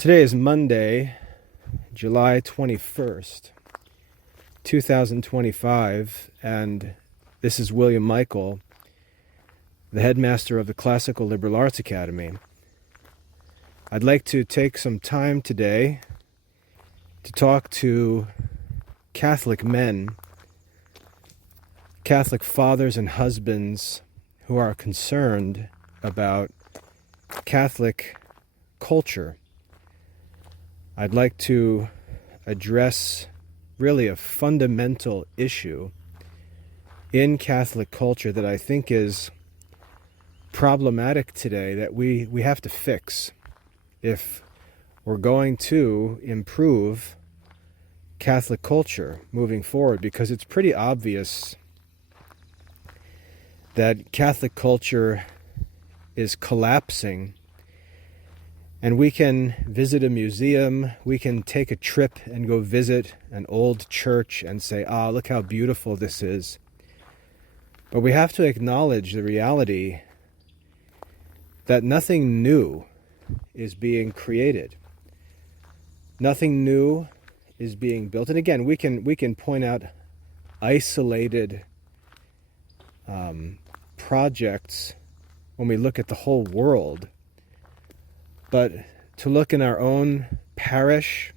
Today is Monday, July 21st, 2025, and this is William Michael, the headmaster of the Classical Liberal Arts Academy. I'd like to take some time today to talk to Catholic men, Catholic fathers and husbands who are concerned about Catholic culture. I'd like to address really a fundamental issue in Catholic culture that I think is problematic today that we have to fix if we're going to improve Catholic culture moving forward, because it's pretty obvious that Catholic culture is collapsing. And we can visit a museum, we can take a trip and go visit an old church and say, look how beautiful this is. But we have to acknowledge the reality that nothing new is being created. Nothing new is being built. And again, we can point out isolated projects when we look at the whole world. But to look in our own parish,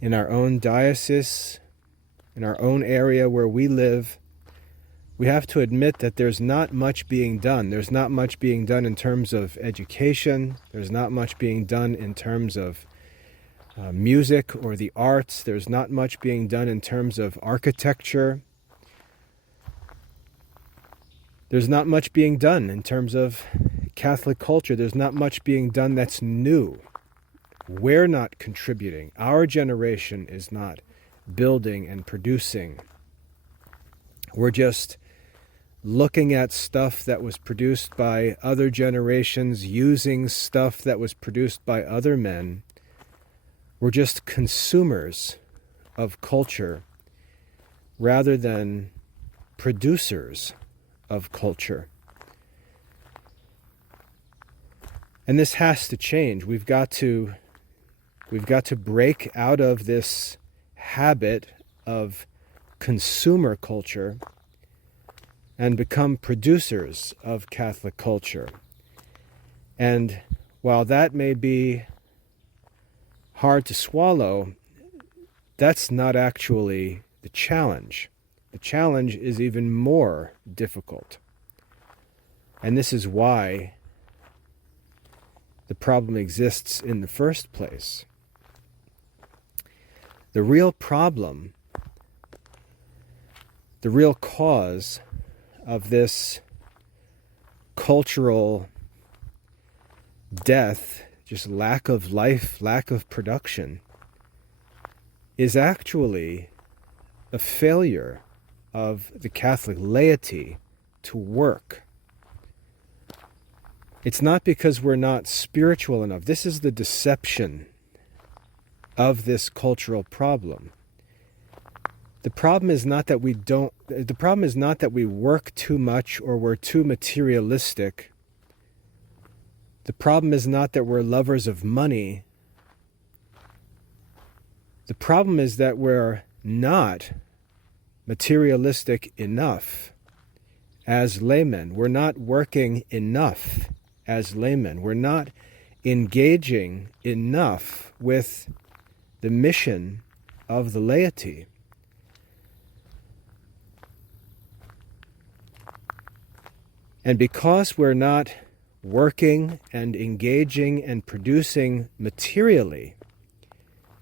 in our own diocese, in our own area where we live, we have to admit that there's not much being done. There's not much being done in terms of education. There's not much being done in terms of music or the arts. There's not much being done in terms of architecture. There's not much being done in terms of Catholic culture. There's not much being done that's new. We're not contributing. Our generation is not building and producing. We're just looking at stuff that was produced by other generations, using stuff that was produced by other men. We're just consumers of culture rather than producers of culture. And this has to change. We've got to break out of this habit of consumer culture and become producers of Catholic culture. And while that may be hard to swallow, that's not actually the challenge. The challenge is even more difficult. And this is why the problem exists in the first place. The real problem, the real cause of this cultural death, just lack of life, lack of production, is actually a failure of the Catholic laity to work. It's not because we're not spiritual enough. This is the deception of this cultural problem. The problem is not that we work too much or we're too materialistic. The problem is not that we're lovers of money. The problem is that we're not materialistic enough as laymen. We're not working enough as laymen. We're not engaging enough with the mission of the laity. And because we're not working and engaging and producing materially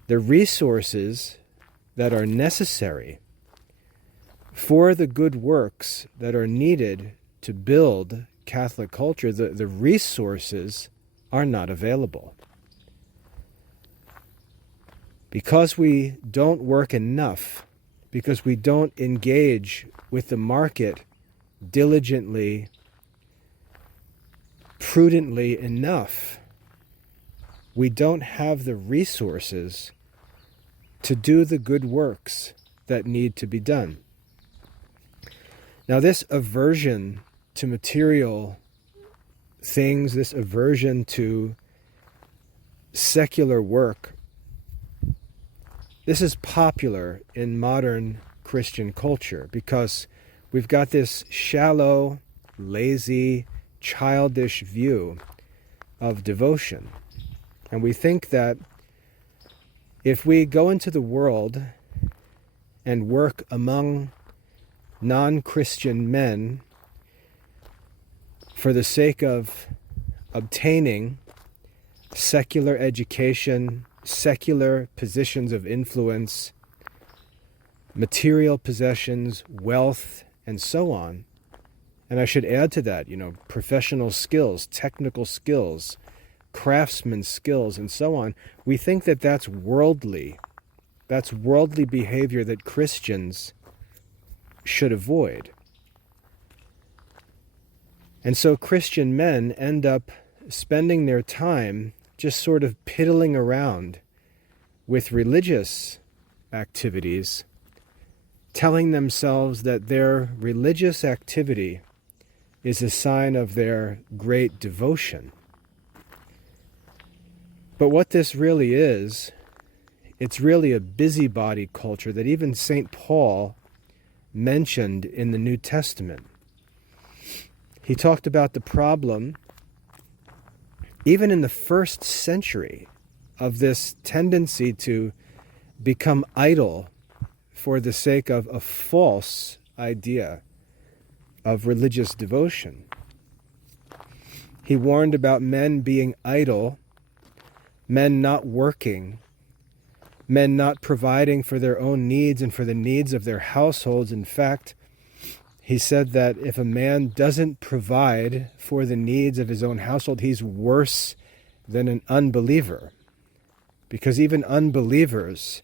the resources that are necessary for the good works that are needed to build Catholic culture, the resources are not available. Because we don't work enough, because we don't engage with the market diligently, prudently enough, we don't have the resources to do the good works that need to be done. Now, this aversion to material things, this aversion to secular work, this is popular in modern Christian culture because we've got this shallow, lazy, childish view of devotion. And we think that if we go into the world and work among non-Christian men for the sake of obtaining secular education, secular positions of influence, material possessions, wealth, and so on. And I should add to that, professional skills, technical skills, craftsman skills, and so on. We think that that's worldly. That's worldly behavior that Christians should avoid. And so Christian men end up spending their time just sort of piddling around with religious activities, telling themselves that their religious activity is a sign of their great devotion. But what this really is, it's really a busybody culture that even St. Paul mentioned in the New Testament. He talked about the problem, even in the first century, of this tendency to become idle for the sake of a false idea of religious devotion. He warned about men being idle, men not working, men not providing for their own needs and for the needs of their households. In fact, he said that if a man doesn't provide for the needs of his own household, he's worse than an unbeliever. Because even unbelievers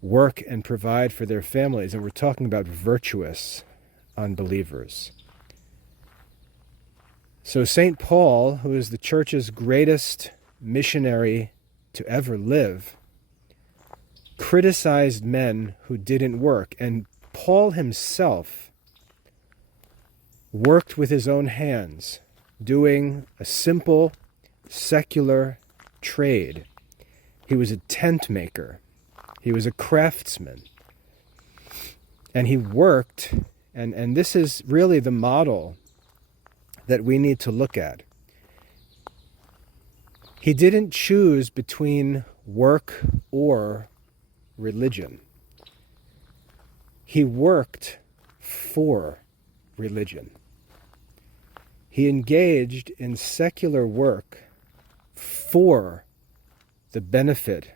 work and provide for their families, and we're talking about virtuous unbelievers. So St. Paul, who is the church's greatest missionary to ever live, criticized men who didn't work. And Paul himself worked with his own hands, doing a simple secular trade. He was a tent maker. He was a craftsman. And he worked, and this is really the model that we need to look at. He didn't choose between work or religion. He worked for religion. He engaged in secular work for the benefit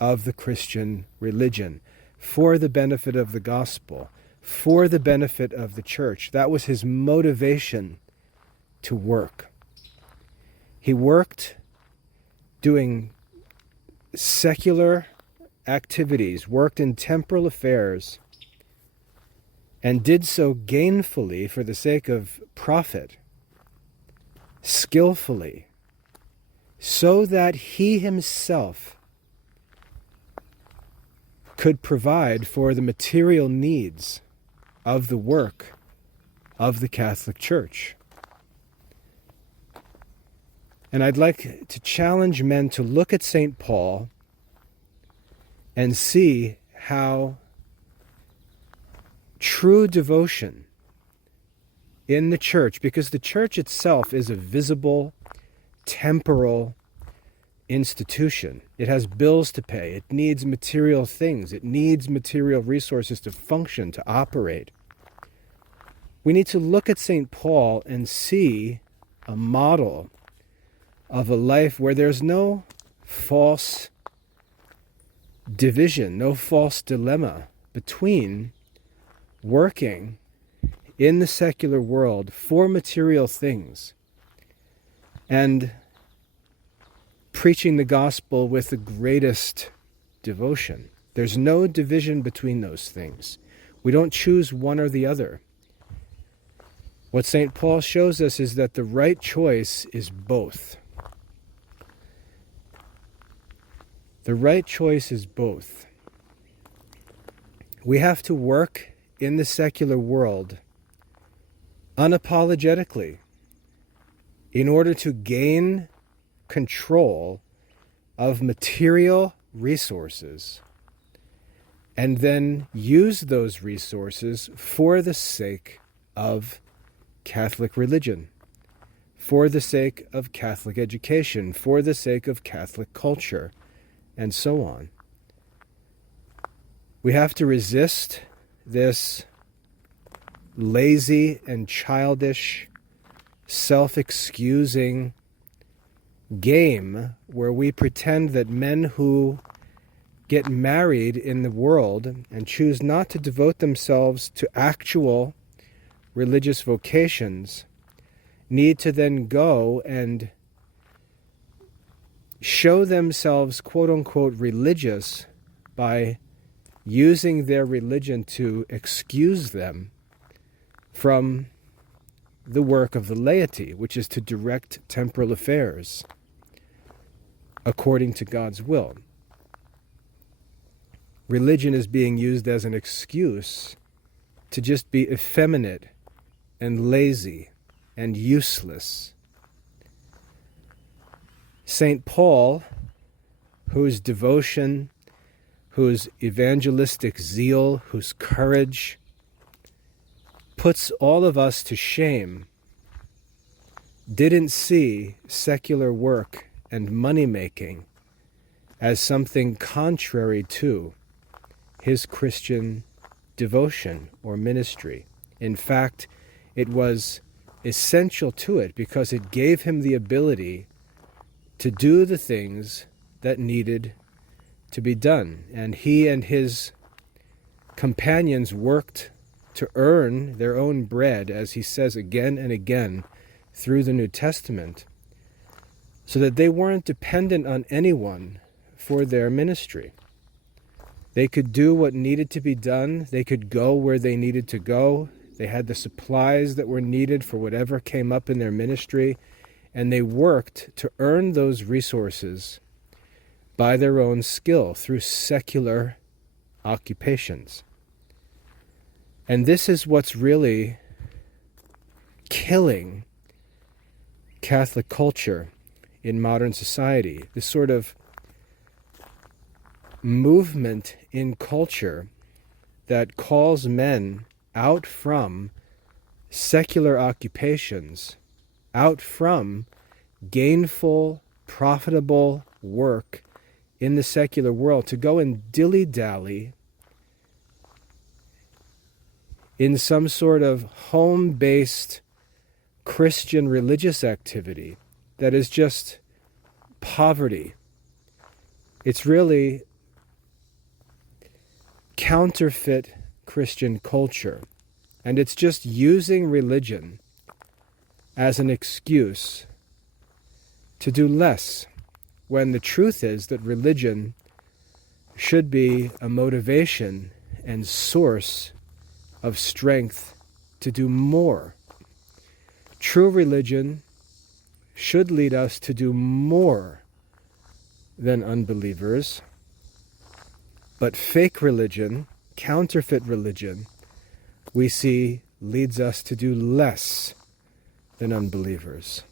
of the Christian religion, for the benefit of the gospel, for the benefit of the church. That was his motivation to work. He worked doing secular activities, worked in temporal affairs, and did so gainfully for the sake of profit, skillfully, so that he himself could provide for the material needs of the work of the Catholic Church. And I'd like to challenge men to look at St. Paul and see how true devotion in the church, because the church itself is a visible, temporal institution. It has bills to pay. It needs material things. It needs material resources to function, to operate. We need to look at St. Paul and see a model of a life where there's no false division, no false dilemma between working in the secular world for material things and preaching the gospel with the greatest devotion. There's no division between those things. We don't choose one or the other. What St. Paul shows us is that the right choice is both. The right choice is both. We have to work in the secular world unapologetically in order to gain control of material resources and then use those resources for the sake of Catholic religion, for the sake of Catholic education, for the sake of Catholic culture, and so on. We have to resist this lazy and childish, self-excusing game where we pretend that men who get married in the world and choose not to devote themselves to actual religious vocations need to then go and show themselves quote-unquote religious by using their religion to excuse them from the work of the laity, which is to direct temporal affairs according to God's will. Religion is being used as an excuse to just be effeminate and lazy and useless. St. Paul, whose devotion, whose evangelistic zeal, whose courage puts all of us to shame, didn't see secular work and money-making as something contrary to his Christian devotion or ministry. In fact, it was essential to it because it gave him the ability to do the things that needed to be done. And he and his companions worked to earn their own bread, as he says again and again through the New Testament, so that they weren't dependent on anyone for their ministry. They could do what needed to be done. They could go where they needed to go. They had the supplies that were needed for whatever came up in their ministry, and they worked to earn those resources by their own skill through secular occupations. And this is what's really killing Catholic culture in modern society, this sort of movement in culture that calls men out from secular occupations, out from gainful, profitable work in the secular world, to go and dilly-dally in some sort of home-based Christian religious activity that is just poverty. It's really counterfeit Christian culture. And it's just using religion as an excuse to do less, when the truth is that religion should be a motivation and source of strength to do more. True religion should lead us to do more than unbelievers, but fake religion, counterfeit religion, we see leads us to do less than unbelievers.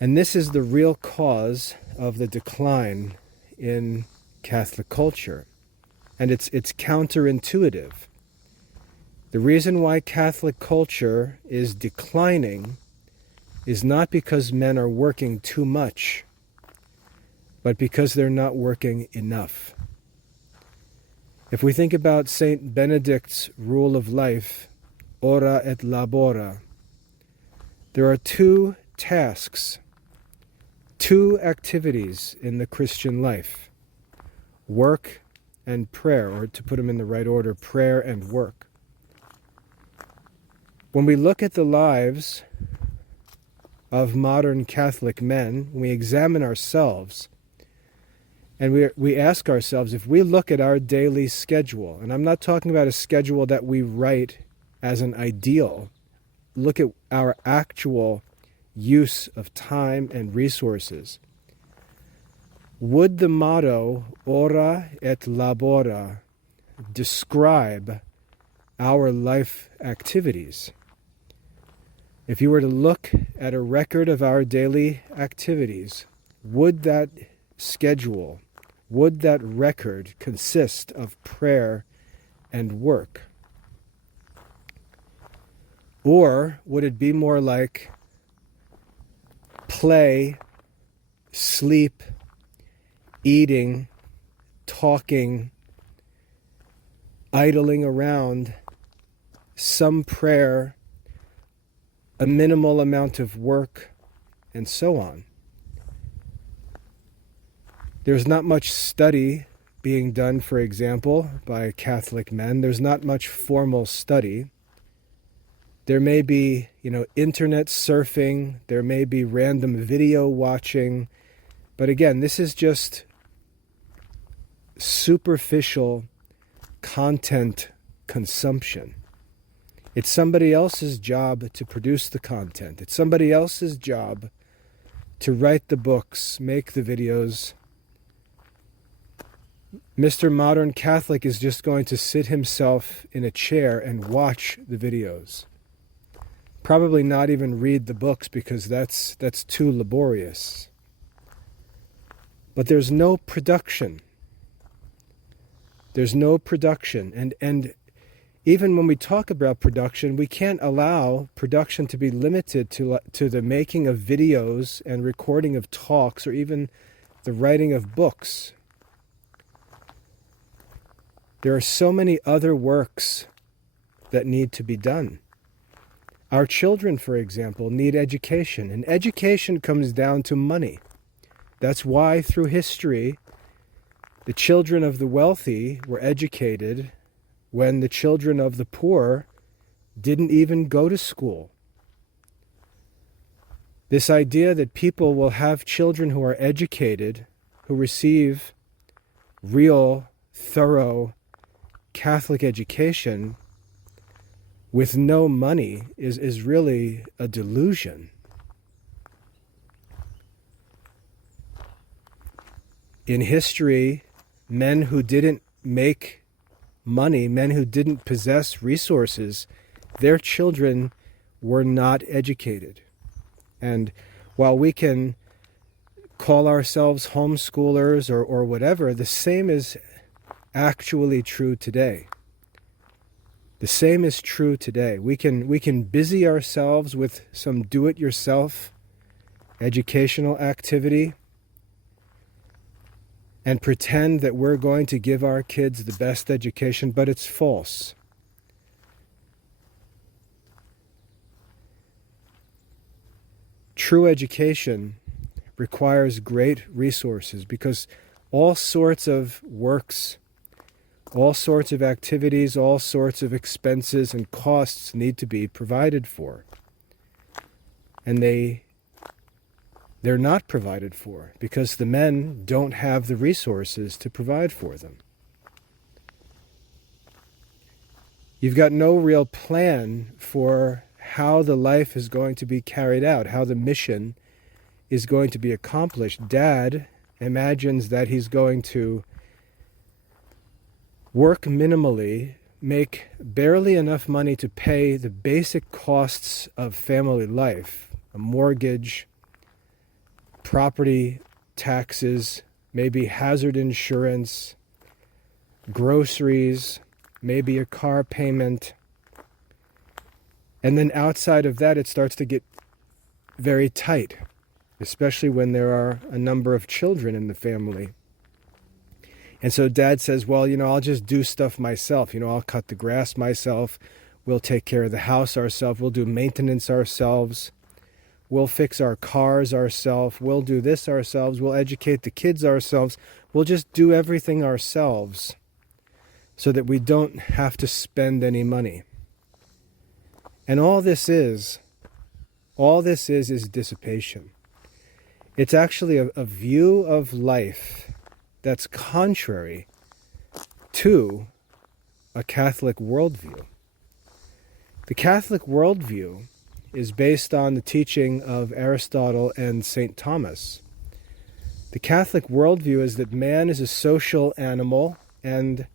And this is the real cause of the decline in Catholic culture. And it's counterintuitive. The reason why Catholic culture is declining is not because men are working too much, but because they're not working enough. If we think about Saint Benedict's rule of life, ora et labora, there are two tasks, two activities in the Christian life: work and prayer, or to put them in the right order, prayer and work. When we look at the lives of modern Catholic men, we examine ourselves, and we ask ourselves, if we look at our daily schedule, and I'm not talking about a schedule that we write as an ideal, look at our actual use of time and resources. Would the motto, ora et labora, describe our life activities? If you were to look at a record of our daily activities, would that schedule, would that record consist of prayer and work? Or would it be more like play, sleep, eating, talking, idling around, some prayer, a minimal amount of work, and so on? There's not much study being done, for example, by Catholic men. There's not much formal study. There may be, internet surfing. There may be random video watching. But again, this is just superficial content consumption. It's somebody else's job to produce the content. It's somebody else's job to write the books, make the videos. Mr. Modern Catholic is just going to sit himself in a chair and watch the videos. Probably not even read the books because that's too laborious. But there's no production. There's no production. And even when we talk about production, we can't allow production to be limited to the making of videos and recording of talks or even the writing of books. There are so many other works that need to be done. Our children, for example, need education, and education comes down to money. That's why through history, the children of the wealthy were educated when the children of the poor didn't even go to school. This idea that people will have children who are educated, who receive real, thorough Catholic education with no money is really a delusion. In history, men who didn't make money, men who didn't possess resources, their children were not educated. And while we can call ourselves homeschoolers or whatever, the same is actually true today. The same is true today. We can busy ourselves with some do-it-yourself educational activity and pretend that we're going to give our kids the best education, but it's false. True education requires great resources because all sorts of works, all sorts of activities, all sorts of expenses and costs need to be provided for. And they're not provided for because the men don't have the resources to provide for them. You've got no real plan for how the life is going to be carried out, how the mission is going to be accomplished. Dad imagines that he's going to work minimally, make barely enough money to pay the basic costs of family life, a mortgage, property taxes, maybe hazard insurance, groceries, maybe a car payment. And then outside of that, it starts to get very tight, especially when there are a number of children in the family. And so Dad says, well, I'll just do stuff myself. I'll cut the grass myself. We'll take care of the house ourselves. We'll do maintenance ourselves. We'll fix our cars ourselves. We'll do this ourselves. We'll educate the kids ourselves. We'll just do everything ourselves so that we don't have to spend any money. And all this is dissipation. It's actually a view of life that's contrary to a Catholic worldview. The Catholic worldview is based on the teaching of Aristotle and St. Thomas. The Catholic worldview is that man is a social animal, and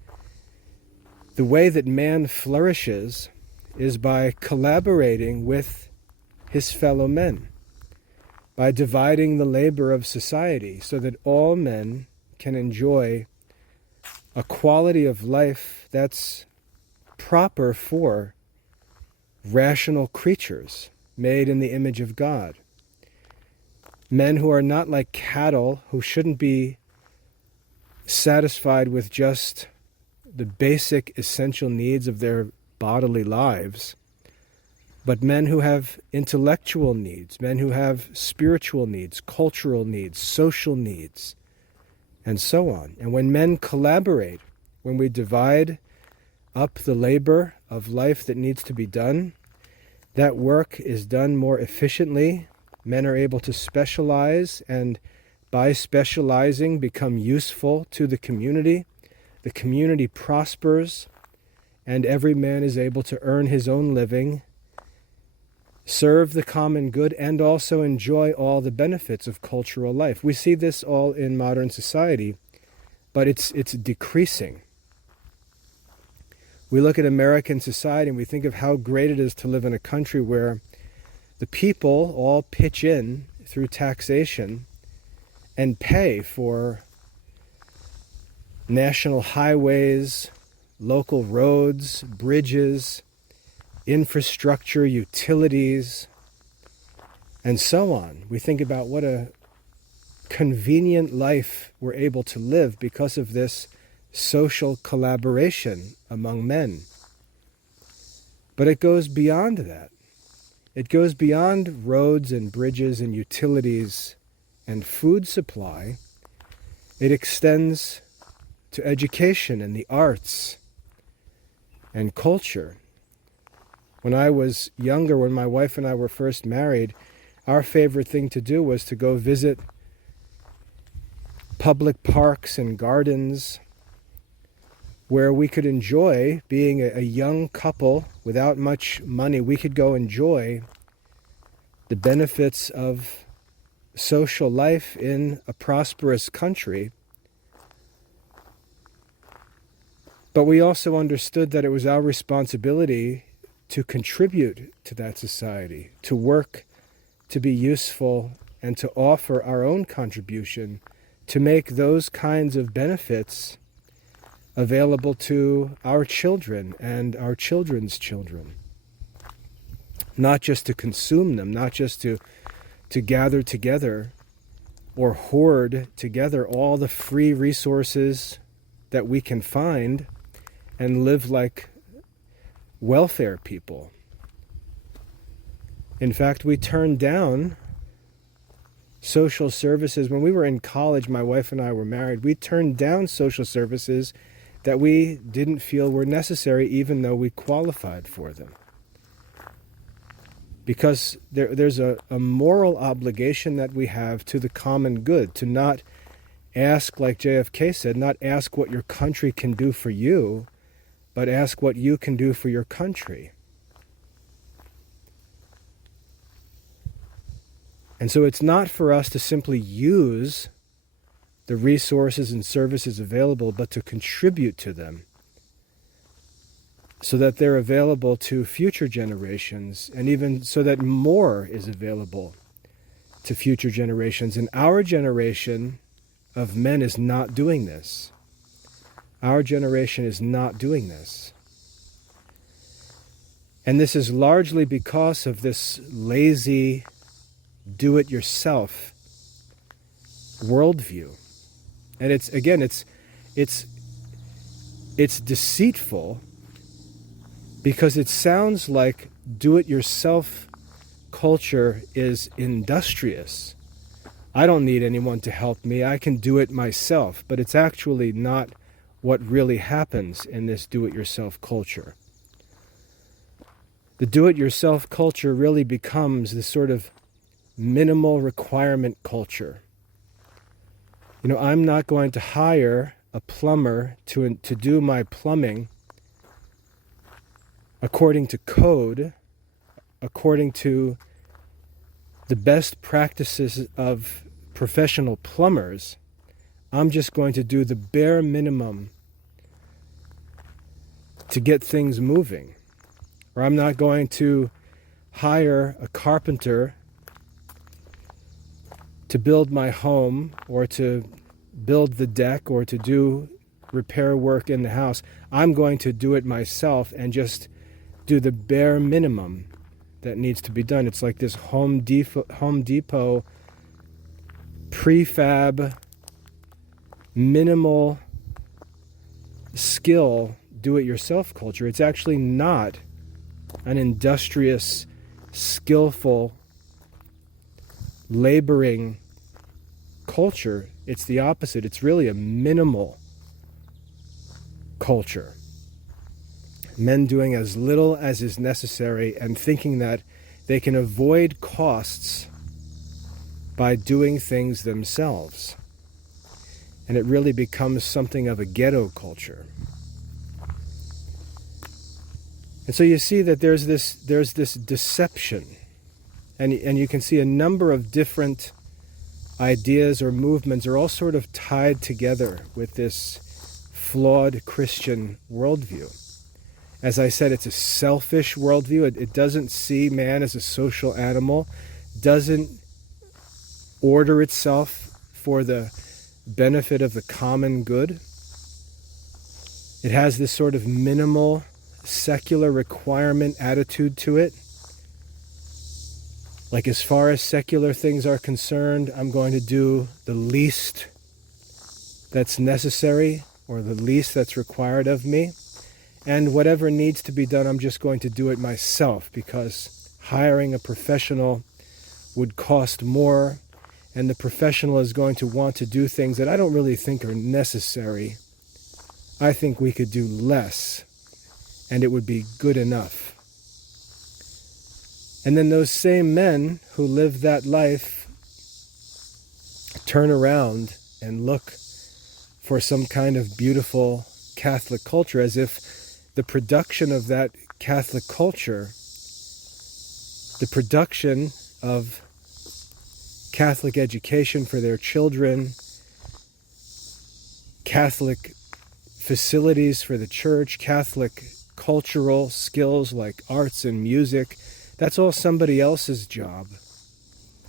the way that man flourishes is by collaborating with his fellow men, by dividing the labor of society so that all men can enjoy a quality of life that's proper for rational creatures made in the image of God. Men who are not like cattle, who shouldn't be satisfied with just the basic essential needs of their bodily lives, but men who have intellectual needs, men who have spiritual needs, cultural needs, social needs, and so on. And when men collaborate, when we divide up the labor of life that needs to be done, that work is done more efficiently. Men are able to specialize, and by specializing become useful to the community. The community prospers, and every man is able to earn his own living, serve the common good, and also enjoy all the benefits of cultural life. We see this all in modern society, but it's decreasing. We look at American society and we think of how great it is to live in a country where the people all pitch in through taxation and pay for national highways, local roads, bridges, infrastructure, utilities, and so on. We think about what a convenient life we're able to live because of this social collaboration among men. But it goes beyond that. It goes beyond roads and bridges and utilities and food supply. It extends to education and the arts and culture. When I was younger, when my wife and I were first married, our favorite thing to do was to go visit public parks and gardens where we could enjoy, being a young couple without much money, we could go enjoy the benefits of social life in a prosperous country. But we also understood that it was our responsibility to contribute to that society, to work, to be useful, and to offer our own contribution to make those kinds of benefits available to our children and our children's children. Not just to consume them, not just to gather together or hoard together all the free resources that we can find and live like welfare people. In fact, we turned down social services. When we were in college, my wife and I were married, we turned down social services that we didn't feel were necessary, even though we qualified for them. Because there's a moral obligation that we have to the common good, to not ask, like JFK said, not ask what your country can do for you, but ask what you can do for your country. And so it's not for us to simply use the resources and services available, but to contribute to them so that they're available to future generations, and even so that more is available to future generations. And our generation of men is not doing this. Our generation is not doing this. And this is largely because of this lazy, do-it-yourself worldview. And it's deceitful because it sounds like do-it-yourself culture is industrious. I don't need anyone to help me. I can do it myself. But it's actually not what really happens in this do-it-yourself culture. The do-it-yourself culture really becomes this sort of minimal requirement culture. You know, I'm not going to hire a plumber to do my plumbing according to code, according to the best practices of professional plumbers. I'm just going to do the bare minimum to get things moving. Or I'm not going to hire a carpenter to build my home, or to build the deck, or to do repair work in the house. I'm going to do it myself and just do the bare minimum that needs to be done. It's like this Home Depot prefab, minimal skill, do-it-yourself culture. It's actually not an industrious, skillful, laboring culture. It's the opposite. It's really a minimal culture. Men doing as little as is necessary and thinking that they can avoid costs by doing things themselves. And it really becomes something of a ghetto culture. And so you see that there's this deception. And you can see a number of different ideas or movements are all sort of tied together with this flawed Christian worldview. As I said, it's a selfish worldview. It doesn't see man as a social animal, doesn't order itself for the benefit of the common good. It has this sort of minimal secular requirement attitude to it. Like, as far as secular things are concerned, I'm going to do the least that's necessary, or the least that's required of me. And whatever needs to be done, I'm just going to do it myself, because hiring a professional would cost more, and the professional is going to want to do things that I don't really think are necessary. I think we could do less, and it would be good enough. And then those same men who live that life turn around and look for some kind of beautiful Catholic culture, as if the production of that Catholic culture, the production of Catholic education for their children, Catholic facilities for the church, Catholic cultural skills like arts and music, that's all somebody else's job.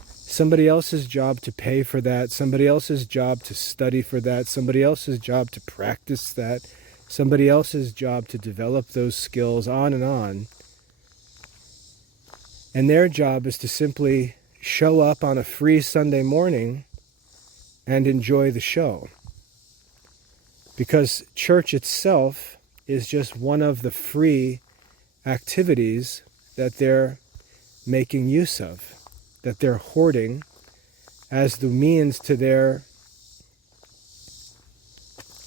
Somebody else's job to pay for that, somebody else's job to study for that, somebody else's job to practice that, somebody else's job to develop those skills, on and on. And their job is to simply show up on a free Sunday morning and enjoy the show. Because church itself is just one of the free activities that they're making use of, that they're hoarding as the means to their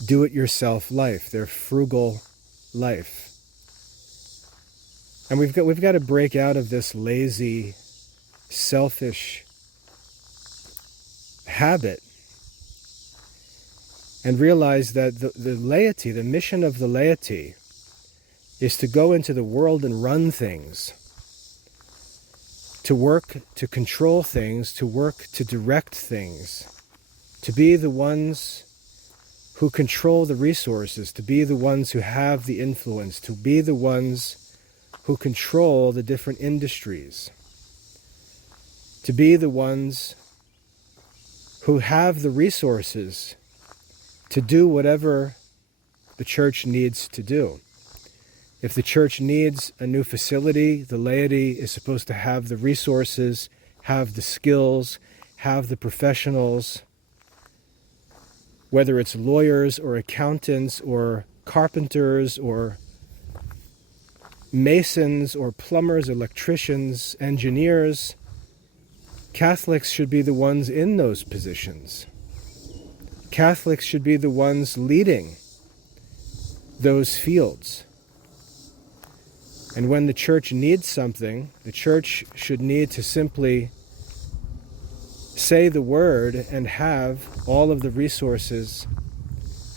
do-it-yourself life, their frugal life. And we've got to break out of this lazy, selfish habit and realize that the laity, the mission of the laity, is to go into the world and run things, to work to control things, to work to direct things, to be the ones who control the resources, to be the ones who have the influence, to be the ones who control the different industries, to be the ones who have the resources to do whatever the church needs to do. If the church needs a new facility, the laity is supposed to have the resources, have the skills, have the professionals, whether it's lawyers or accountants or carpenters or masons or plumbers, electricians, engineers. Catholics should be the ones in those positions. Catholics should be the ones leading those fields. And when the church needs something, the church should need to simply say the word and have all of the resources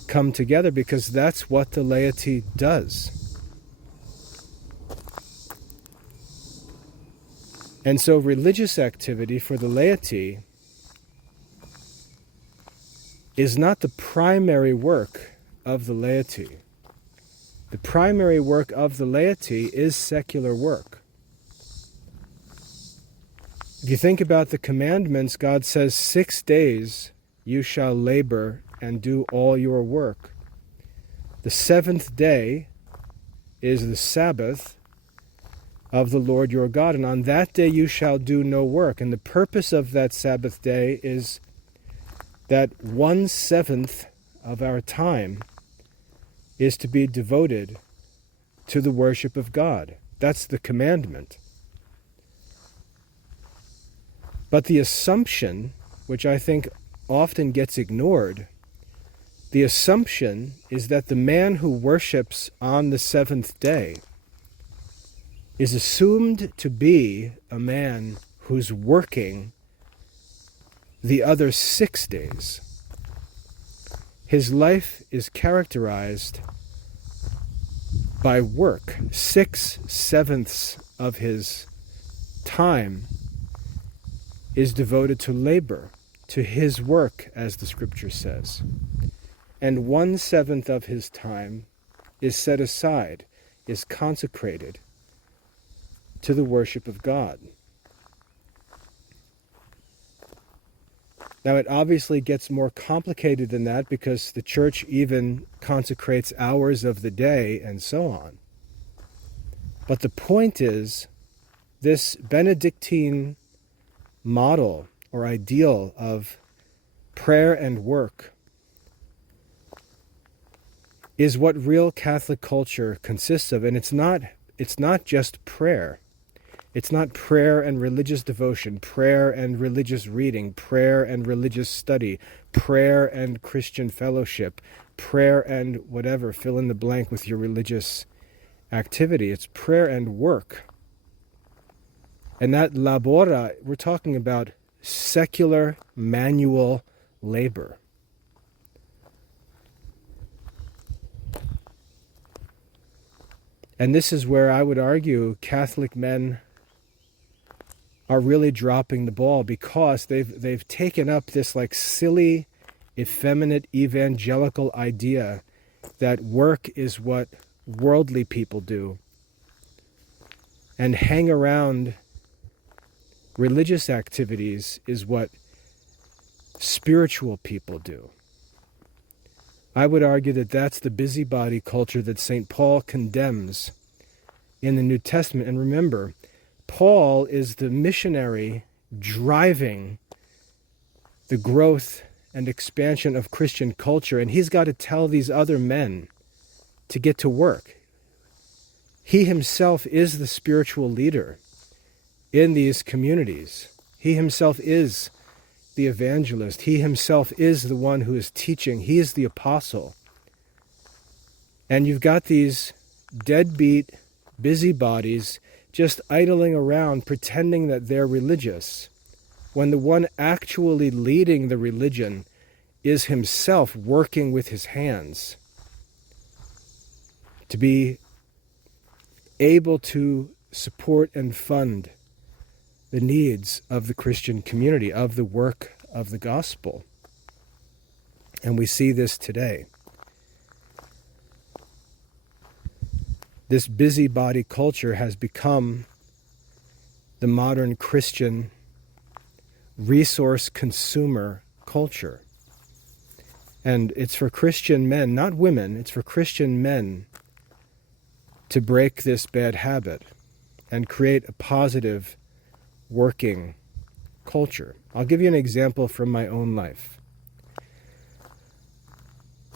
come together, because that's what the laity does. And so religious activity for the laity is not the primary work of the laity. The primary work of the laity is secular work. If you think about the commandments, God says 6 days you shall labor and do all your work. The 7th day is the Sabbath of the Lord your God, and on that day you shall do no work. And the purpose of that Sabbath day is that 1/7 of our time is to be devoted to the worship of God. That's the commandment. But the assumption, which I think often gets ignored, the assumption is that the man who worships on the 7th day is assumed to be a man who's working the other 6 days. His life is characterized by work. 6/7 of his time is devoted to labor, to his work, as the scripture says. And 1/7 of his time is set aside, is consecrated to the worship of God. Now, it obviously gets more complicated than that because the church even consecrates hours of the day and so on. But the point is, this Benedictine model or ideal of prayer and work is what real Catholic culture consists of. And it's not just prayer. It's not prayer and religious devotion, prayer and religious reading, prayer and religious study, prayer and Christian fellowship, prayer and whatever, fill in the blank with your religious activity. It's prayer and work. And that labora, we're talking about secular manual labor. And this is where I would argue Catholic men are really dropping the ball, because they've taken up this like silly, effeminate, evangelical idea that work is what worldly people do, and hang around religious activities is what spiritual people do. I would argue that that's the busybody culture that St. Paul condemns in the New Testament. And remember, Paul is the missionary driving the growth and expansion of Christian culture, and he's got to tell these other men to get to work. He himself is the spiritual leader in these communities. He himself is the evangelist. He himself is the one who is teaching. He is the apostle. And you've got these deadbeat busybodies just idling around pretending that they're religious, when the one actually leading the religion is himself working with his hands to be able to support and fund the needs of the Christian community, of the work of the gospel. And we see this today. This busybody culture has become the modern Christian resource consumer culture. And it's for Christian men, not women, it's for Christian men to break this bad habit and create a positive working culture. I'll give you an example from my own life.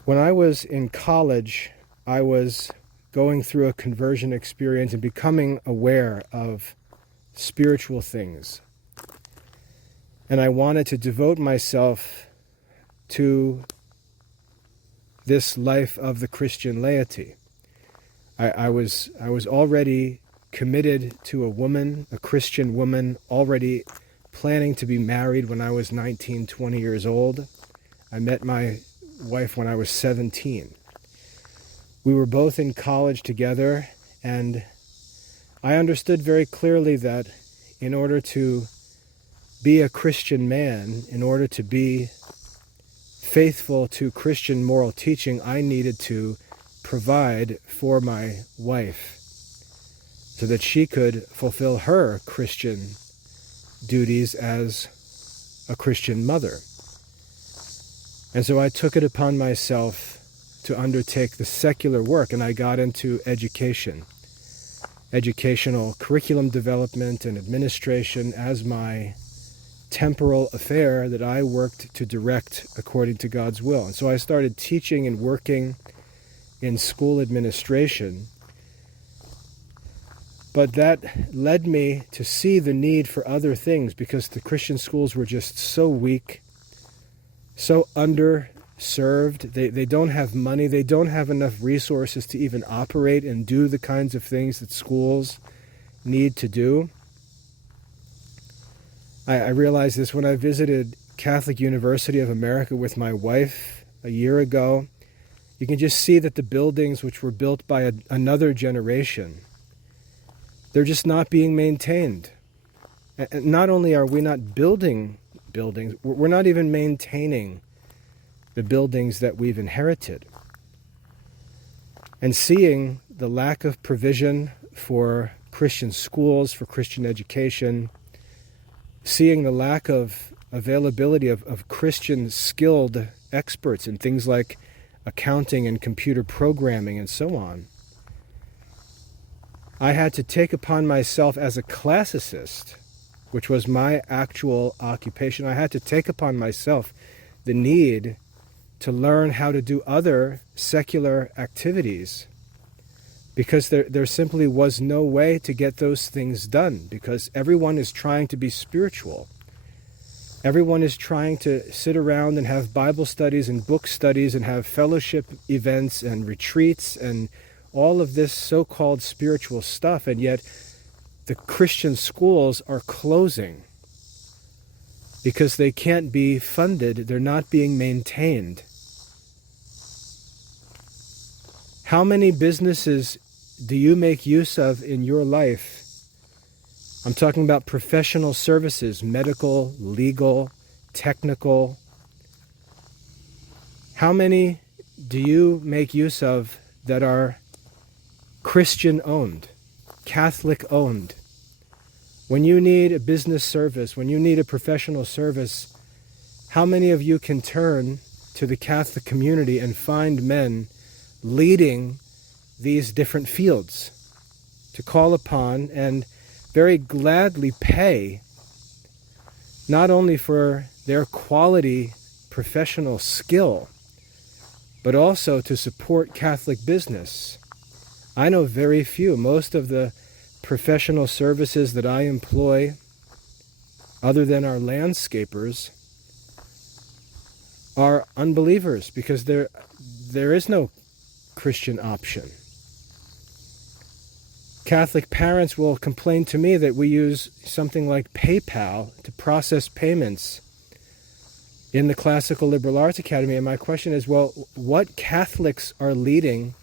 When I was in college, I was going through a conversion experience and becoming aware of spiritual things. And I wanted to devote myself to this life of the Christian laity. I was already committed to a woman, a Christian woman, already planning to be married when I was 19, 20 years old. I met my wife when I was 17. We were both in college together, and I understood very clearly that in order to be a Christian man, in order to be faithful to Christian moral teaching, I needed to provide for my wife so that she could fulfill her Christian duties as a Christian mother. And so I took it upon myself to undertake the secular work, and I got into education, educational curriculum development and administration as my temporal affair that I worked to direct according to God's will. And so I started teaching and working in school administration. But that led me to see the need for other things, because the Christian schools were just so weak, so underserved. They don't have money. They don't have enough resources to even operate and do the kinds of things that schools need to do. I realized this when I visited Catholic University of America with my wife a year ago. You can just see that the buildings, which were built by another generation, they're just not being maintained. And not only are we not building buildings, we're not even maintaining the buildings that we've inherited. And seeing the lack of provision for Christian schools, for Christian education, seeing the lack of availability of Christian skilled experts in things like accounting and computer programming and so on, I had to take upon myself as a classicist, which was my actual occupation, I had to take upon myself the need to learn how to do other secular activities, because there simply was no way to get those things done, because everyone is trying to be spiritual. Everyone is trying to sit around and have Bible studies and book studies and have fellowship events and retreats and all of this so-called spiritual stuff, and yet the Christian schools are closing because they can't be funded, they're not being maintained. How many businesses do you make use of in your life? I'm talking about professional services, medical, legal, technical. How many do you make use of that are Christian-owned, Catholic-owned? When you need a business service, when you need a professional service, how many of you can turn to the Catholic community and find men leading these different fields to call upon and very gladly pay, not only for their quality professional skill, but also to support Catholic business? I know very few. Most of the professional services that I employ, other than our landscapers, are unbelievers, because there is no Christian option. Catholic parents will complain to me that we use something like PayPal to process payments in the Classical Liberal Arts Academy. And my question is, well, what Catholics are leading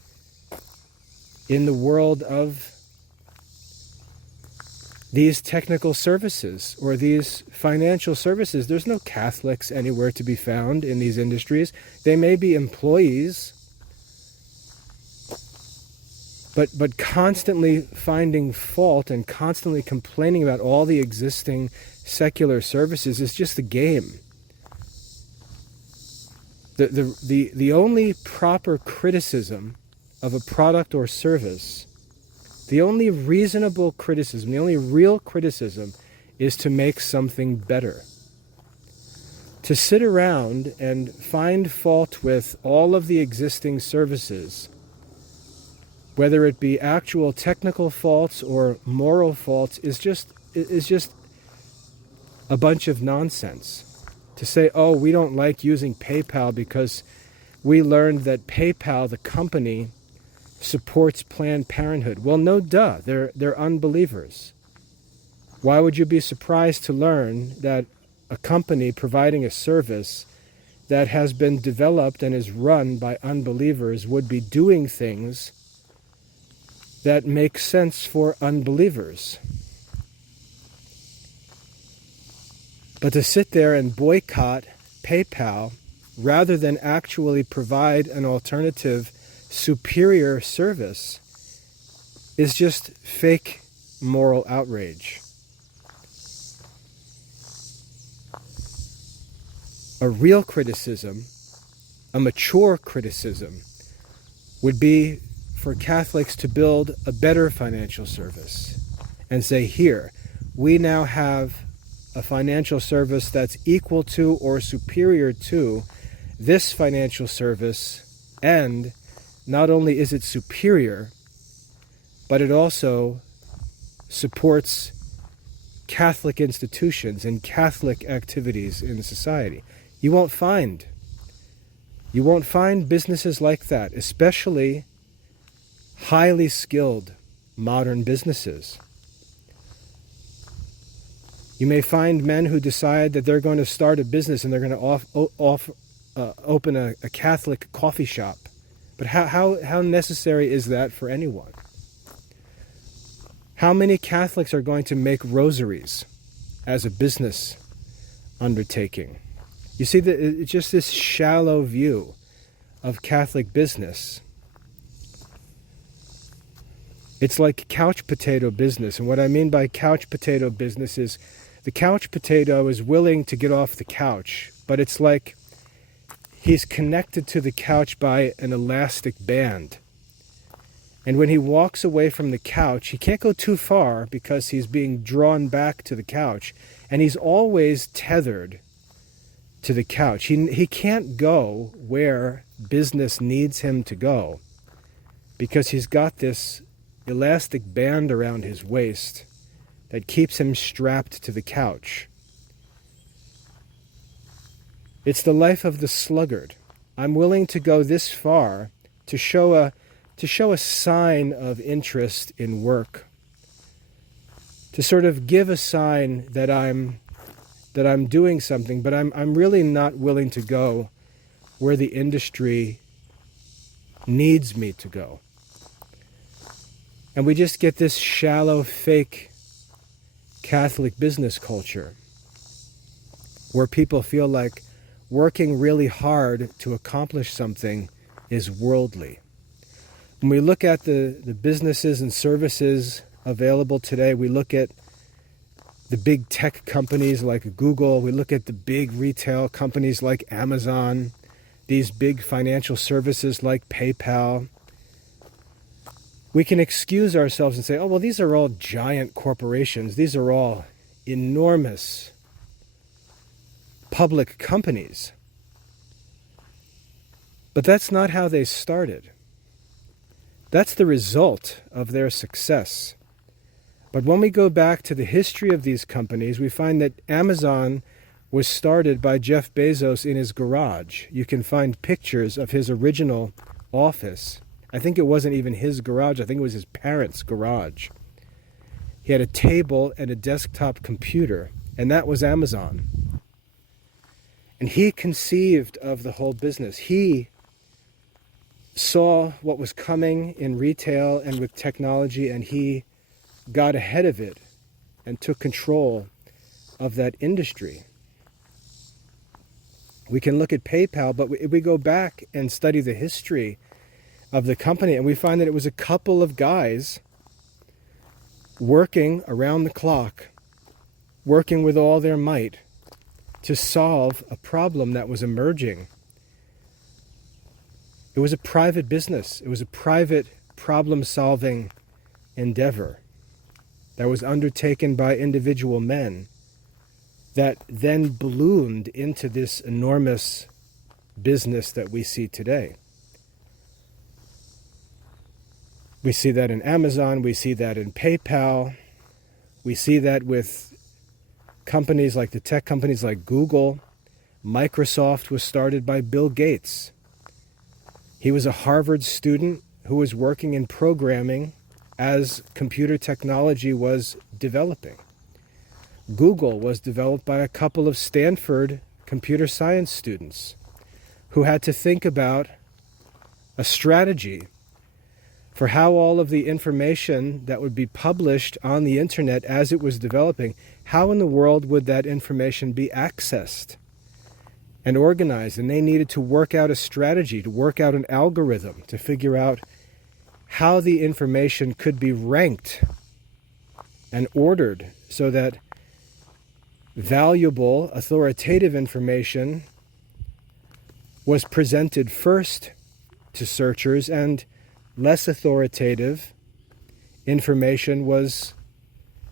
in the world of these technical services or these financial services? There's no Catholics anywhere to be found in these industries. They may be employees, but constantly finding fault and constantly complaining about all the existing secular services is just a game. The only proper criticism of a product or service, the only reasonable criticism, the only real criticism, is to make something better. To sit around and find fault with all of the existing services, whether it be actual technical faults or moral faults, is just a bunch of nonsense. To say, oh, we don't like using PayPal because we learned that PayPal, the company, supports Planned Parenthood. Well, no duh, they're unbelievers. Why would you be surprised to learn that a company providing a service that has been developed and is run by unbelievers would be doing things that make sense for unbelievers? But to sit there and boycott PayPal rather than actually provide an alternative, superior service is just fake moral outrage. A real criticism, a mature criticism, would be for Catholics to build a better financial service and say, here, we now have a financial service that's equal to or superior to this financial service, and not only is it superior, but it also supports Catholic institutions and Catholic activities in society. You won't find businesses like that, especially highly skilled modern businesses. You may find men who decide that they're going to start a business and they're going to open a Catholic coffee shop. But how necessary is that for anyone? How many Catholics are going to make rosaries as a business undertaking? You see, it's just this shallow view of Catholic business. It's like couch potato business. And what I mean by couch potato business is the couch potato is willing to get off the couch, but it's like he's connected to the couch by an elastic band. And when he walks away from the couch, he can't go too far because he's being drawn back to the couch. And he's always tethered to the couch. He can't go where business needs him to go because he's got this elastic band around his waist that keeps him strapped to the couch. It's the life of the sluggard. I'm willing to go this far to show a sign of interest in work, to sort of give a sign that I'm doing something, but I'm really not willing to go where the industry needs me to go. And we just get this shallow, fake Catholic business culture where people feel like working really hard to accomplish something is worldly. When we look at the businesses and services available today, we look at the big tech companies like Google, we look at the big retail companies like Amazon, these big financial services like PayPal. We can excuse ourselves and say, oh, well, these are all giant corporations. These are all enormous public companies. But that's not how they started. That's the result of their success. But when we go back to the history of these companies, we find that Amazon was started by Jeff Bezos in his garage. You can find pictures of his original office. I think it wasn't even his garage. I think it was his parents' garage. He had a table and a desktop computer, and that was Amazon. And he conceived of the whole business. He saw what was coming in retail and with technology, and he got ahead of it and took control of that industry. We can look at PayPal, but if we go back and study the history of the company, and we find that it was a couple of guys working around the clock, working with all their might to solve a problem that was emerging. It was a private business. It was a private problem-solving endeavor that was undertaken by individual men that then ballooned into this enormous business that we see today. We see that in Amazon, we see that in PayPal, we see that with companies like the tech companies like Google. Microsoft was started by Bill Gates. He was a Harvard student who was working in programming as computer technology was developing. Google was developed by a couple of Stanford computer science students who had to think about a strategy for how all of the information that would be published on the internet as it was developing, how in the world would that information be accessed and organized? And they needed to work out a strategy, to work out an algorithm, to figure out how the information could be ranked and ordered so that valuable, authoritative information was presented first to searchers, and less authoritative information was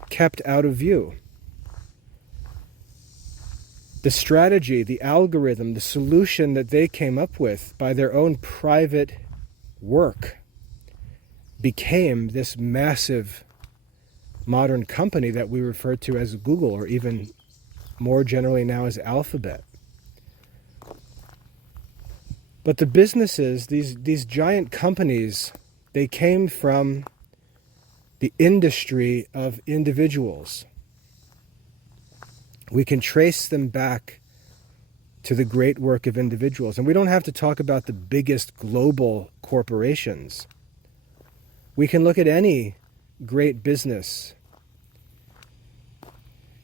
kept out of view. The strategy, the algorithm, the solution that they came up with by their own private work became this massive modern company that we refer to as Google, or even more generally now as Alphabet. But the businesses, these giant companies, they came from the industry of individuals. We can trace them back to the great work of individuals. And we don't have to talk about the biggest global corporations. We can look at any great business,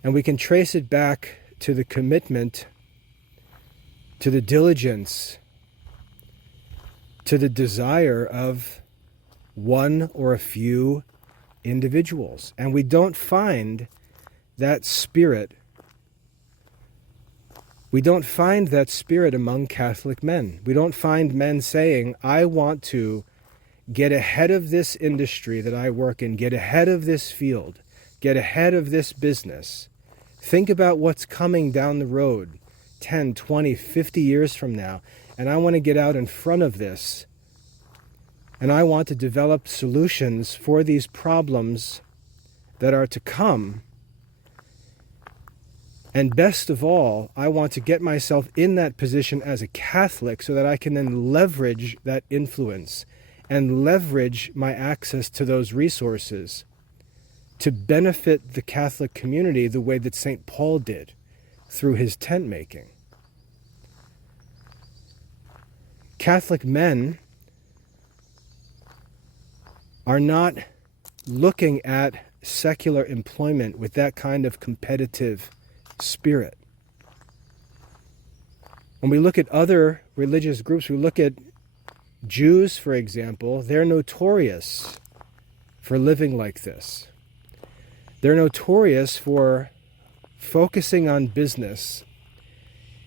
and we can trace it back to the commitment, to the diligence, to the desire of one or a few individuals. And we don't find that spirit. We don't find that spirit among Catholic men. We don't find men saying, I want to get ahead of this industry that I work in, get ahead of this field, get ahead of this business. Think about what's coming down the road 10, 20, 50 years from now, and I want to get out in front of this, and I want to develop solutions for these problems that are to come. And best of all, I want to get myself in that position as a Catholic so that I can then leverage that influence and leverage my access to those resources to benefit the Catholic community the way that St. Paul did through his tent making. Catholic men are not looking at secular employment with that kind of competitive spirit. When we look at other religious groups, we look at Jews, for example, they're notorious for living like this. They're notorious for focusing on business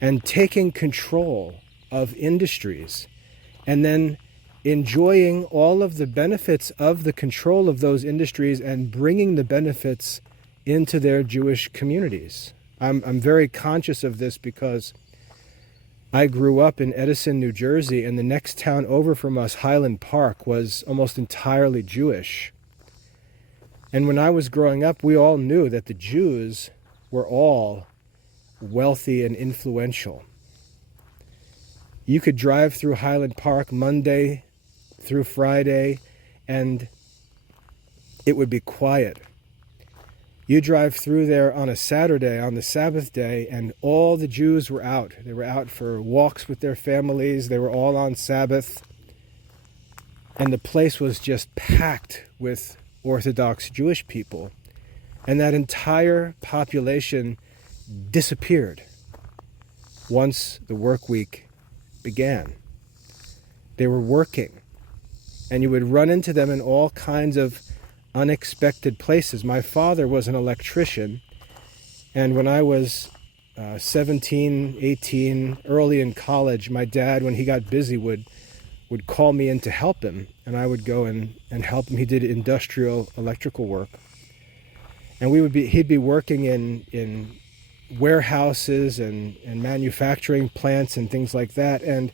and taking control of industries and then enjoying all of the benefits of the control of those industries and bringing the benefits into their Jewish communities. I'm very conscious of this because I grew up in Edison, New Jersey, and the next town over from us, Highland Park, was almost entirely Jewish. And when I was growing up, we all knew that the Jews were all wealthy and influential. You could drive through Highland Park Monday through Friday, and it would be quiet. You drive through there on a Saturday, on the Sabbath day, and all the Jews were out. They were out for walks with their families. They were all on Sabbath. And the place was just packed with Orthodox Jewish people. And that entire population disappeared once the work week began. They were working. And you would run into them in all kinds of unexpected places. My father was an electrician, and when I was 17, 18, early in college, my dad, when he got busy, would call me in to help him, and I would go and help him. He did industrial electrical work. And he'd be working in warehouses and manufacturing plants and things like that, and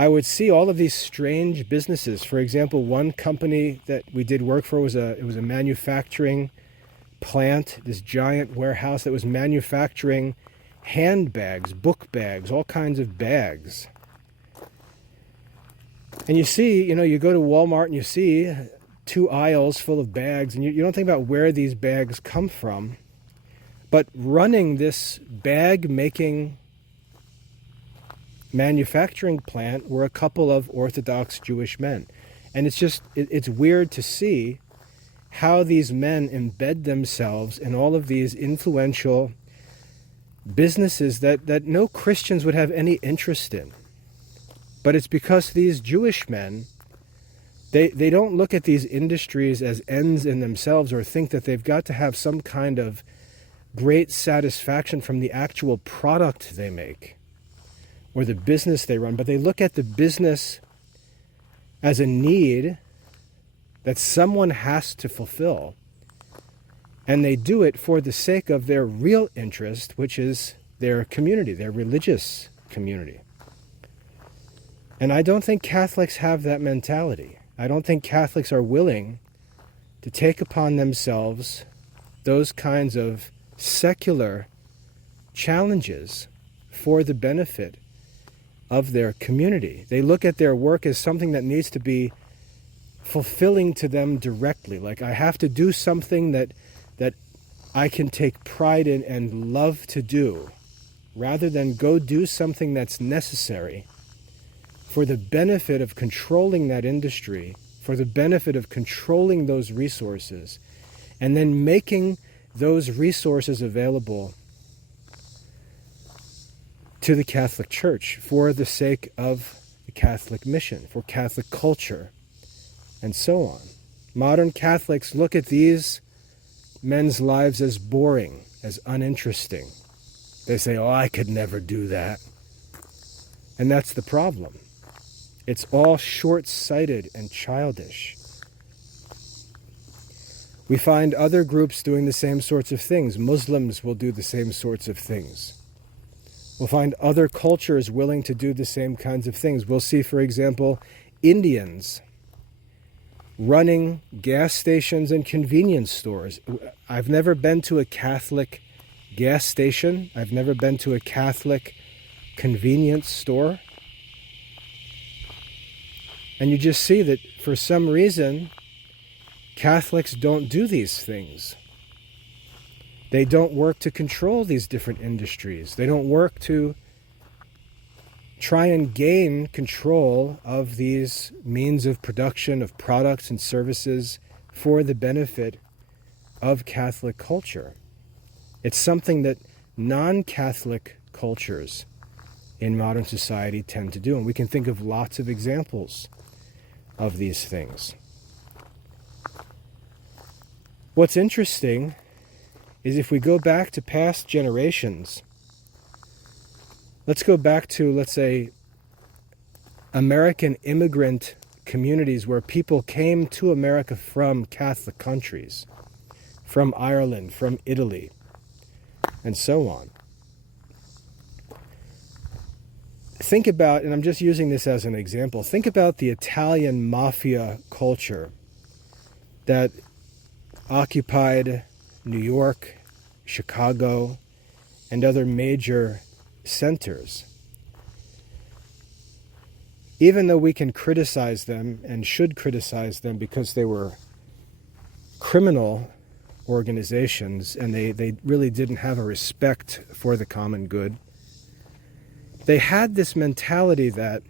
I would see all of these strange businesses. For example, one company that we did work for was a manufacturing plant, this giant warehouse that was manufacturing handbags, book bags, all kinds of bags. And you see, you go to Walmart and you see 2 aisles full of bags, and you don't think about where these bags come from. But running this bag-making manufacturing plant were a couple of Orthodox Jewish men. And it's weird to see how these men embed themselves in all of these influential businesses that no Christians would have any interest in. But it's because these Jewish men, they don't look at these industries as ends in themselves or think that they've got to have some kind of great satisfaction from the actual product they make. or the business they run, but they look at the business as a need that someone has to fulfill. And they do it for the sake of their real interest, which is their community, their religious community. And I don't think Catholics have that mentality. I don't think Catholics are willing to take upon themselves those kinds of secular challenges for the benefit of their community. They look at their work as something that needs to be fulfilling to them directly. Like, I have to do something that I can take pride in and love to do, rather than go do something that's necessary for the benefit of controlling that industry, for the benefit of controlling those resources, and then making those resources available to the Catholic Church for the sake of the Catholic mission, for Catholic culture, and so on. Modern Catholics look at these men's lives as boring, as uninteresting. They say, oh, I could never do that. And that's the problem. It's all short-sighted and childish. We find other groups doing the same sorts of things. Muslims will do the same sorts of things. We'll find other cultures willing to do the same kinds of things. We'll see, for example, Indians running gas stations and convenience stores. I've never been to a Catholic gas station. I've never been to a Catholic convenience store. And you just see that for some reason, Catholics don't do these things. They don't work to control these different industries. They don't work to try and gain control of these means of production of products and services for the benefit of Catholic culture. It's something that non-Catholic cultures in modern society tend to do, and we can think of lots of examples of these things. What's interesting is if we go back to past generations, let's go back to, let's say, American immigrant communities where people came to America from Catholic countries, from Ireland, from Italy, and so on. Think about, and I'm just using this as an example, think about the Italian mafia culture that occupied New York, Chicago, and other major centers. Even though we can criticize them and should criticize them because they were criminal organizations and they really didn't have a respect for the common good, they had this mentality that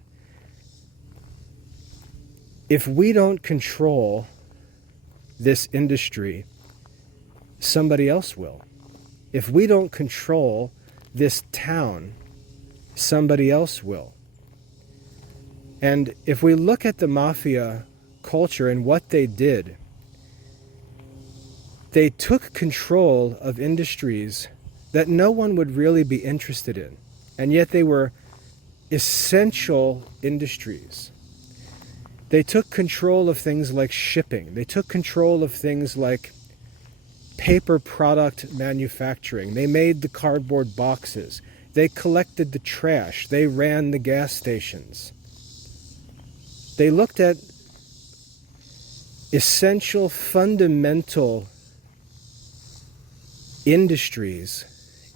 if we don't control this industry, somebody else will. If we don't control this town, somebody else will. And if we look at the mafia culture and what they did, they took control of industries that no one would really be interested in. And yet they were essential industries. They took control of things like shipping. They took control of things like paper product manufacturing. They made the cardboard boxes. They collected the trash. They ran the gas stations. They looked at essential, fundamental industries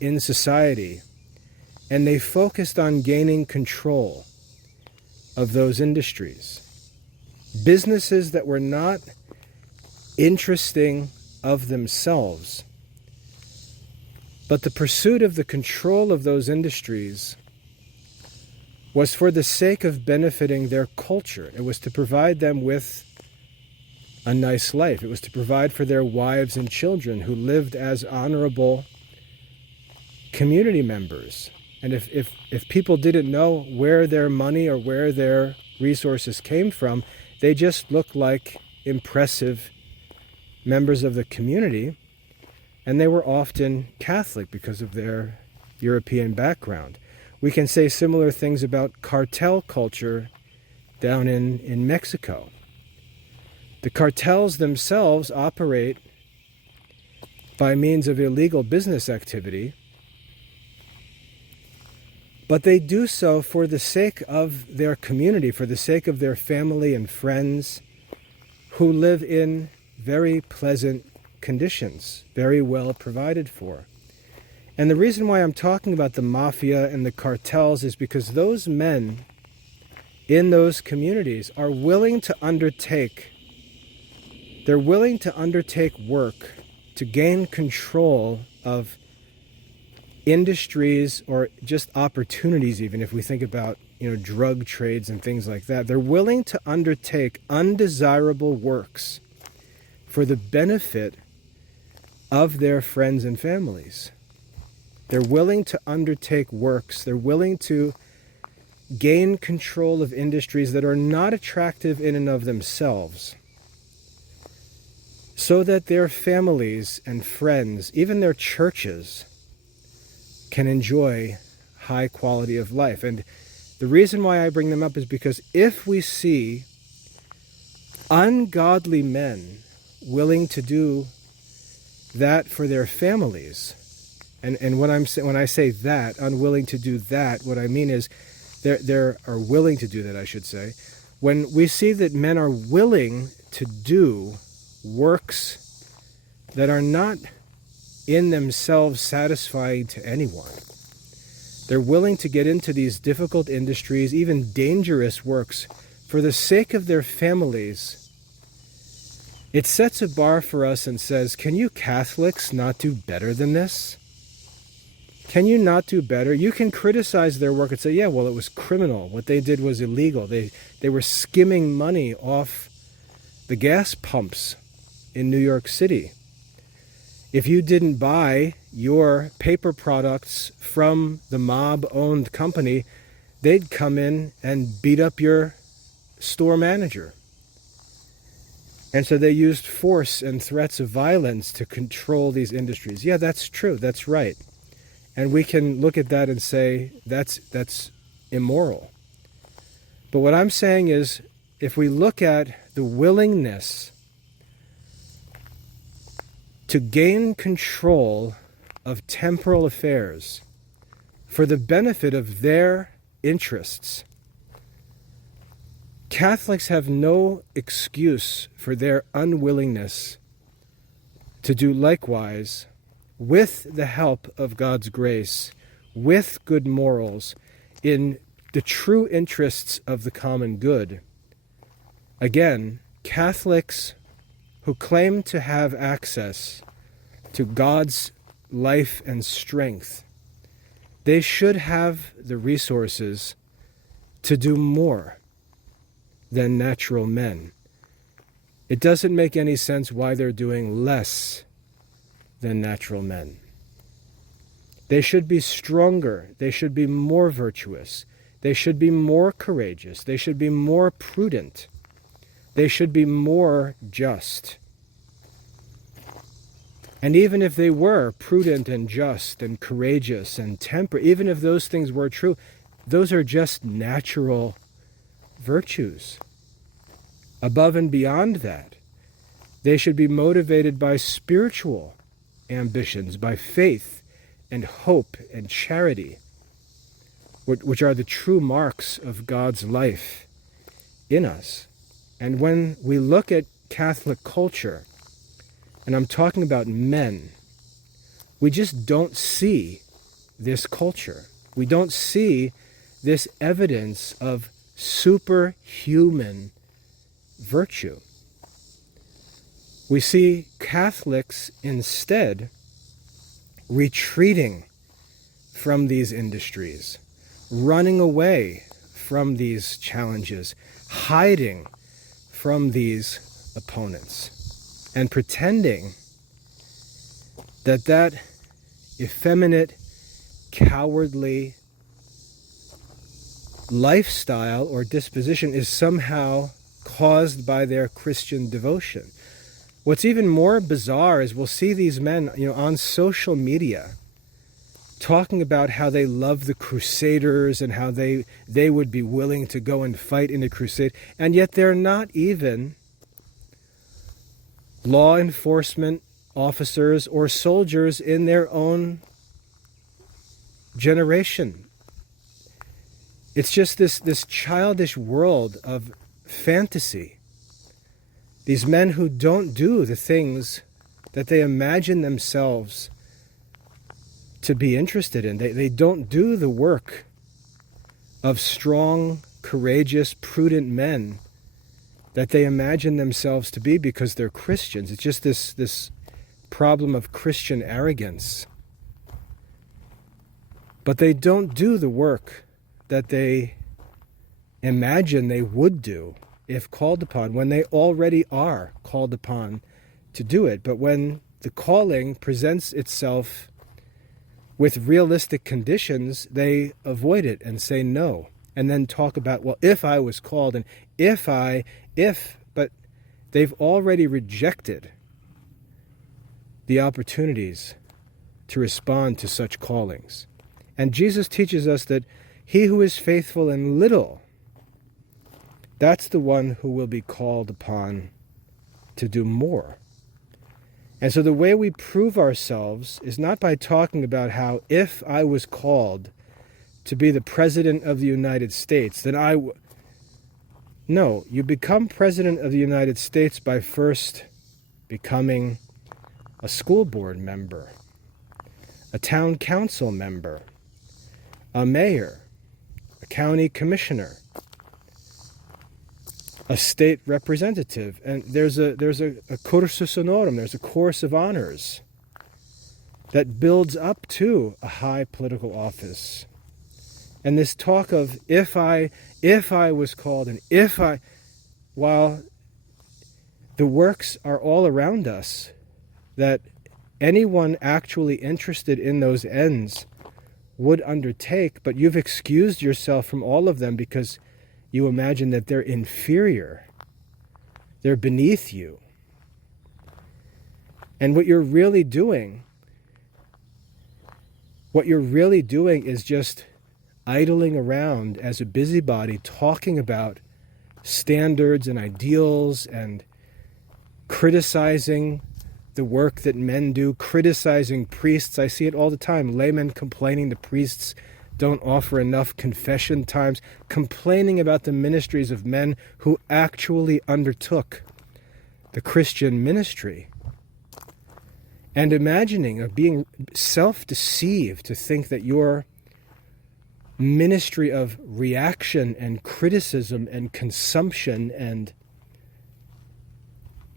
in society, and they focused on gaining control of those industries. Businesses that were not interesting of themselves, but the pursuit of the control of those industries was for the sake of benefiting their culture. It was to provide them with a nice life. It was to provide for their wives and children who lived as honorable community members. And if people didn't know where their money or where their resources came from, they just looked like impressive members of the community, and they were often Catholic because of their European background. We can say similar things about cartel culture down in Mexico. The cartels themselves operate by means of illegal business activity, but they do so for the sake of their community, for the sake of their family and friends who live in very pleasant conditions, very well provided for. And the reason why I'm talking about the mafia and the cartels is because those men in those communities are willing to undertake work to gain control of industries or just opportunities, even if we think about, drug trades and things like that. They're willing to undertake undesirable works for the benefit of their friends and families. They're willing to undertake works. They're willing to gain control of industries that are not attractive in and of themselves, so that their families and friends, even their churches, can enjoy high quality of life. And the reason why I bring them up is because if we see ungodly men willing to do that for their families, and when I say that, unwilling to do that, what I mean is they are willing to do that, I should say. When we see that men are willing to do works that are not in themselves satisfying to anyone, they're willing to get into these difficult industries, even dangerous works, for the sake of their families, it sets a bar for us and says, can you Catholics not do better than this? Can you not do better? You can criticize their work and say, yeah, well, it was criminal. What they did was illegal. They were skimming money off the gas pumps in New York City. If you didn't buy your paper products from the mob-owned company, they'd come in and beat up your store manager. And so they used force and threats of violence to control these industries. Yeah, that's true. That's right. And we can look at that and say that's immoral. But what I'm saying is, if we look at the willingness to gain control of temporal affairs for the benefit of their interests, Catholics have no excuse for their unwillingness to do likewise with the help of God's grace, with good morals, in the true interests of the common good. Again, Catholics who claim to have access to God's life and strength, they should have the resources to do more than natural men. It doesn't make any sense why they're doing less than natural men. They should be stronger. They should be more virtuous. They should be more courageous. They should be more prudent. They should be more just. And even if they were prudent and just and courageous and temperate, even if those things were true, those are just natural virtues. Above and beyond that, they should be motivated by spiritual ambitions, by faith and hope and charity, which are the true marks of God's life in us. And when we look at Catholic culture, and I'm talking about men, we just don't see this culture. We don't see this evidence of superhuman virtue. We see Catholics instead retreating from these industries, running away from these challenges, hiding from these opponents, and pretending that effeminate, cowardly lifestyle or disposition is somehow caused by their Christian devotion. What's even more bizarre is we'll see these men, on social media talking about how they love the Crusaders and how they would be willing to go and fight in a crusade, and yet they're not even law enforcement officers or soldiers in their own generation. It's just this childish world of fantasy. These men who don't do the things that they imagine themselves to be interested in. They don't do the work of strong, courageous, prudent men that they imagine themselves to be because they're Christians. It's just this problem of Christian arrogance. But they don't do the work that they imagine they would do if called upon, when they already are called upon to do it. But when the calling presents itself with realistic conditions, they avoid it and say no, and then talk about, well, if I was called, and but they've already rejected the opportunities to respond to such callings. And Jesus teaches us that he who is faithful in little, that's the one who will be called upon to do more. And so the way we prove ourselves is not by talking about how, if I was called to be the President of the United States, then No, you become President of the United States by first becoming a school board member, a town council member, a mayor, a county commissioner, a state representative, and there's a cursus honorum, there's a course of honors that builds up to a high political office. And this talk of if I was called, and while the works are all around us that anyone actually interested in those ends would undertake, but you've excused yourself from all of them because you imagine that they're inferior. They're beneath you. And what you're really doing is just idling around as a busybody, talking about standards and ideals and criticizing the work that men do, criticizing priests. I see it all the time. Laymen complaining the priests don't offer enough confession times, complaining about the ministries of men who actually undertook the Christian ministry. And imagining or being self-deceived to think that your ministry of reaction and criticism and consumption and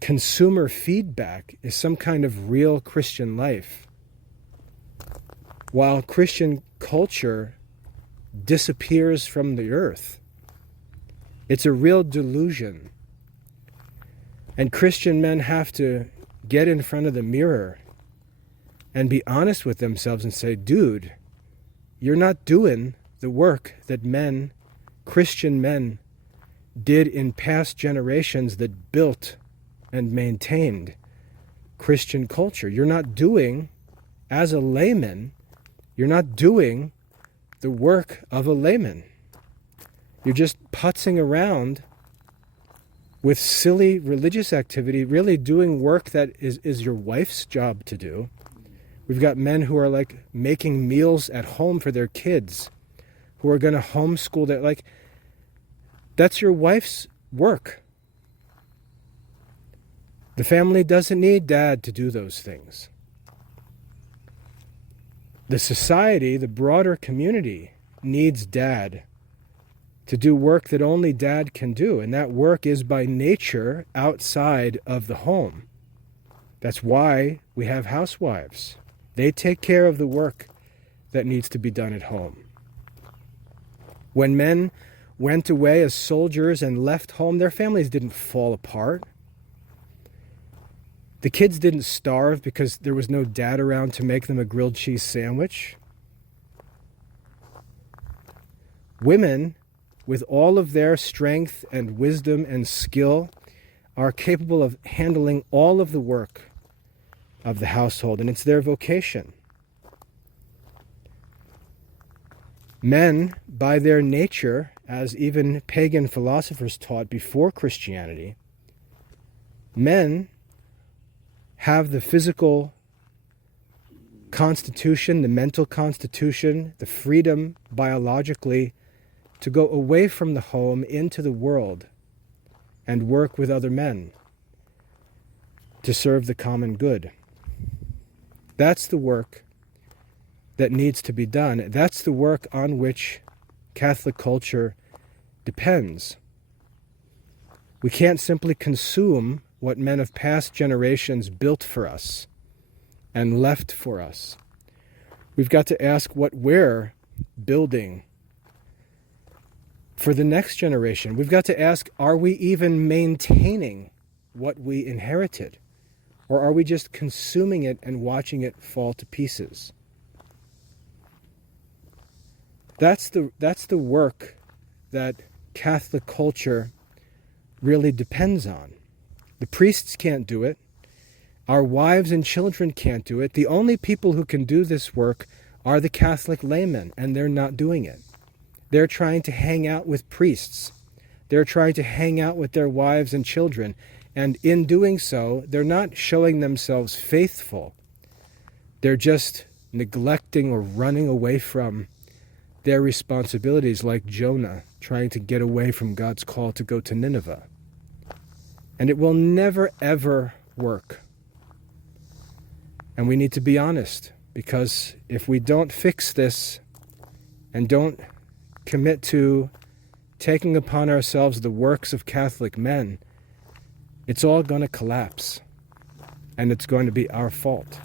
consumer feedback is some kind of real Christian life, while Christian culture disappears from the earth. It's a real delusion. And Christian men have to get in front of the mirror and be honest with themselves and say, dude, you're not doing the work that men, Christian men, did in past generations that built and maintained Christian culture. You're not doing, as a layman, you're not doing the work of a layman. You're just putzing around with silly religious activity, really doing work that is your wife's job to do. We've got men who are like making meals at home for their kids, who are going to homeschool their, that's your wife's work. The family doesn't need dad to do those things. The society, the broader community, needs dad to do work that only dad can do, and that work is by nature outside of the home. That's why we have housewives. They take care of the work that needs to be done at home. When men went away as soldiers and left home, their families didn't fall apart. The kids didn't starve because there was no dad around to make them a grilled cheese sandwich. Women, with all of their strength and wisdom and skill, are capable of handling all of the work of the household, and it's their vocation. Men, by their nature, as even pagan philosophers taught before Christianity, men have the physical constitution, the mental constitution, the freedom biologically to go away from the home into the world and work with other men to serve the common good. That's the work that needs to be done. That's the work on which Catholic culture depends. We can't simply consume what men of past generations built for us and left for us. We've got to ask what we're building for the next generation. We've got to ask, are we even maintaining what we inherited? Or are we just consuming it and watching it fall to pieces? That's the work that Catholic culture really depends on. The priests can't do it. Our wives and children can't do it. The only people who can do this work are the Catholic laymen, and they're not doing it. They're trying to hang out with priests. They're trying to hang out with their wives and children. And in doing so, they're not showing themselves faithful. They're just neglecting or running away from their responsibilities, like Jonah trying to get away from God's call to go to Nineveh. And it will never, ever work. And we need to be honest, because if we don't fix this and don't commit to taking upon ourselves the works of Catholic men, it's all going to collapse, and it's going to be our fault.